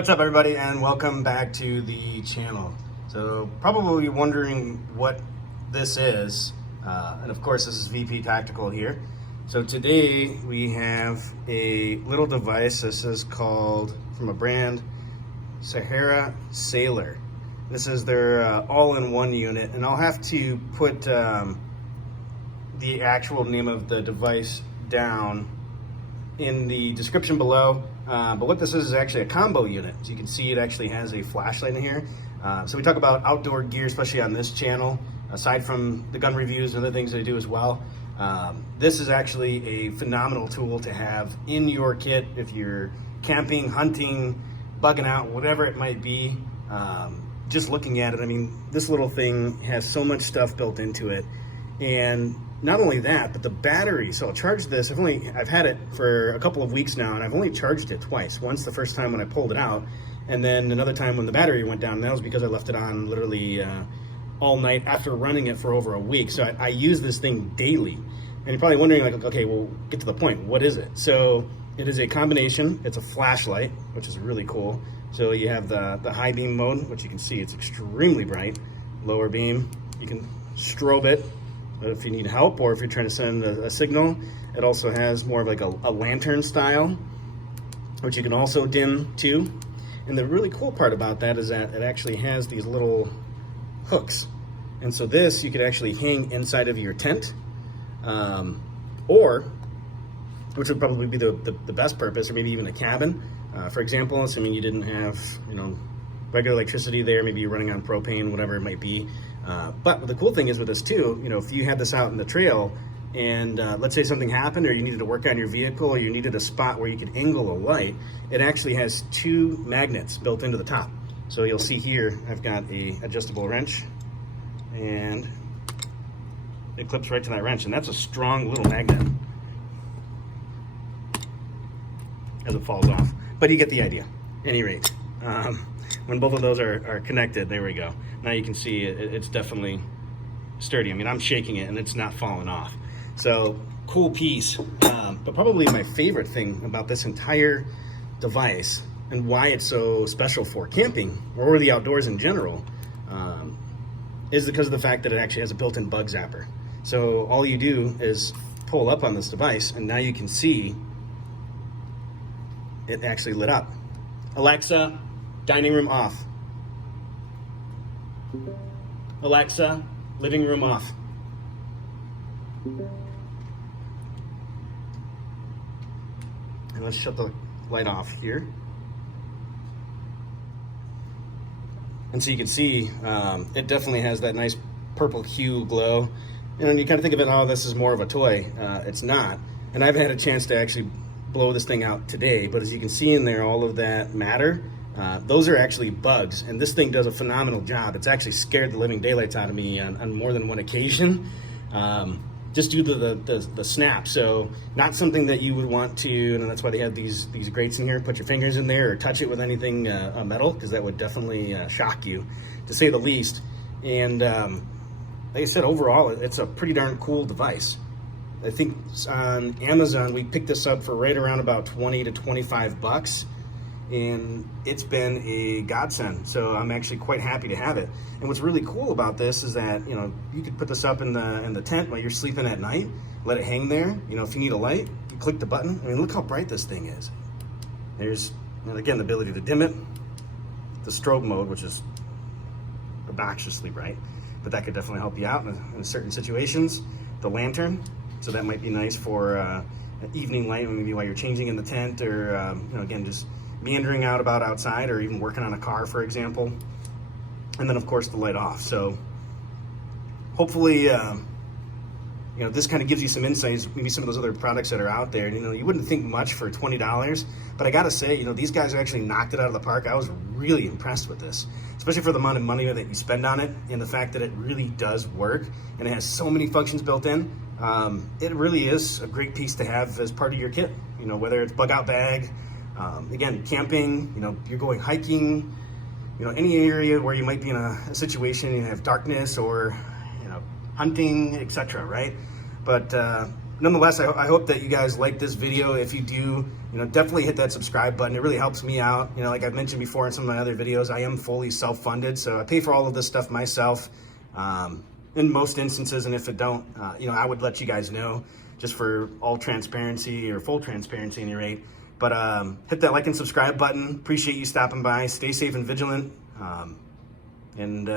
What's up, everybody, and welcome back to the channel. So probably wondering what this is, and of course this is VP Tactical here. So today we have a little device. This is called, from a brand, Sahara Sailor. This is their all-in-one unit, and I'll have to put the actual name of the device down in the description below. But what this is actually a combo unit. So you can see it actually has a flashlight in here. So we talk about outdoor gear, especially on this channel, aside from the gun reviews and other things I do as well. This is actually a phenomenal tool to have in your kit if you're camping, hunting, bugging out, whatever it might be. Just looking at it, I mean, this little thing has so much stuff built into it. And not only that, but the battery. So I'll charge this. I've had it for a couple of weeks now, and I've only charged it twice. Once the first time when I pulled it out, and then another time when the battery went down. And that was because I left it on literally all night after running it for over a week. So I use this thing daily. And you're probably wondering, like, okay, well, get to the point. What is it? So it is a combination. It's a flashlight, which is really cool. So you have the high beam mode, which you can see it's extremely bright. Lower beam, you can strobe it if you need help, or if you're trying to send a signal. It also has more of like a lantern style, which you can also dim too. And the really cool part about that is that it actually has these little hooks. And so this you could actually hang inside of your tent, or, which would probably be the best purpose, or maybe even a cabin. For example, assuming you didn't have, regular electricity there, maybe you're running on propane, whatever it might be. But the cool thing is with this too, if you had this out in the trail and let's say something happened, or you needed to work on your vehicle, or you needed a spot where you could angle a light, it actually has two magnets built into the top. So you'll see here, I've got a adjustable wrench, and it clips right to that wrench, and that's a strong little magnet as it falls off. But you get the idea. At any rate, when both of those are connected, there we go. Now you can see it's definitely sturdy. I mean, I'm shaking it and it's not falling off. So cool piece. But probably my favorite thing about this entire device, and why it's so special for camping or the outdoors in general, is because of the fact that it actually has a built-in bug zapper. So all you do is pull up on this device, and now you can see it actually lit up. Alexa, dining room off. Alexa, living room off. And let's shut the light off here. And so you can see it definitely has that nice purple hue glow. And you kind of think of it, oh, this is more of a toy. It's not. And I've had a chance to actually blow this thing out today, but as you can see in there, all of that matter, those are actually bugs, and this thing does a phenomenal job. It's actually scared the living daylights out of me on more than one occasion, just due to the snap. So not something that you would want to, and that's why they have these grates in here. Put your fingers in there or touch it with anything metal, because that would definitely shock you, to say the least. And like I said, overall, it's a pretty darn cool device. I think on Amazon, we picked this up for right around about 20 to 25 bucks. And it's been a godsend. So I'm actually quite happy to have it. And what's really cool about this is that, you could put this up in the tent while you're sleeping at night, let it hang there. If you need a light, you click the button. I mean, look how bright this thing is. There's, again, the ability to dim it, the strobe mode, which is obnoxiously bright, but that could definitely help you out in certain situations. The lantern, so that might be nice for an evening light, maybe while you're changing in the tent, or again, just meandering out about outside, or even working on a car, for example. And then of course the light off. So hopefully this kind of gives you some insights, maybe some of those other products that are out there. You wouldn't think much for $20, but I gotta say, these guys actually knocked it out of the park. I was really impressed with this, especially for the amount of money that you spend on it, and the fact that it really does work, and it has so many functions built in. It really is a great piece to have as part of your kit, whether it's bug out bag, again, camping, you're going hiking, any area where you might be in a situation, you have darkness, or, hunting, etc., right? But nonetheless, I hope that you guys like this video. If you do, definitely hit that subscribe button. It really helps me out. Like I've mentioned before in some of my other videos, I am fully self-funded, so I pay for all of this stuff myself in most instances. And if it don't, I would let you guys know, just for all transparency, or full transparency, at any rate. But hit that like and subscribe button. Appreciate you stopping by. Stay safe and vigilant. And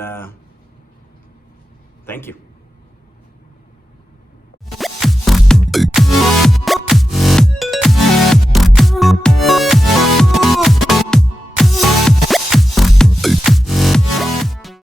thank you.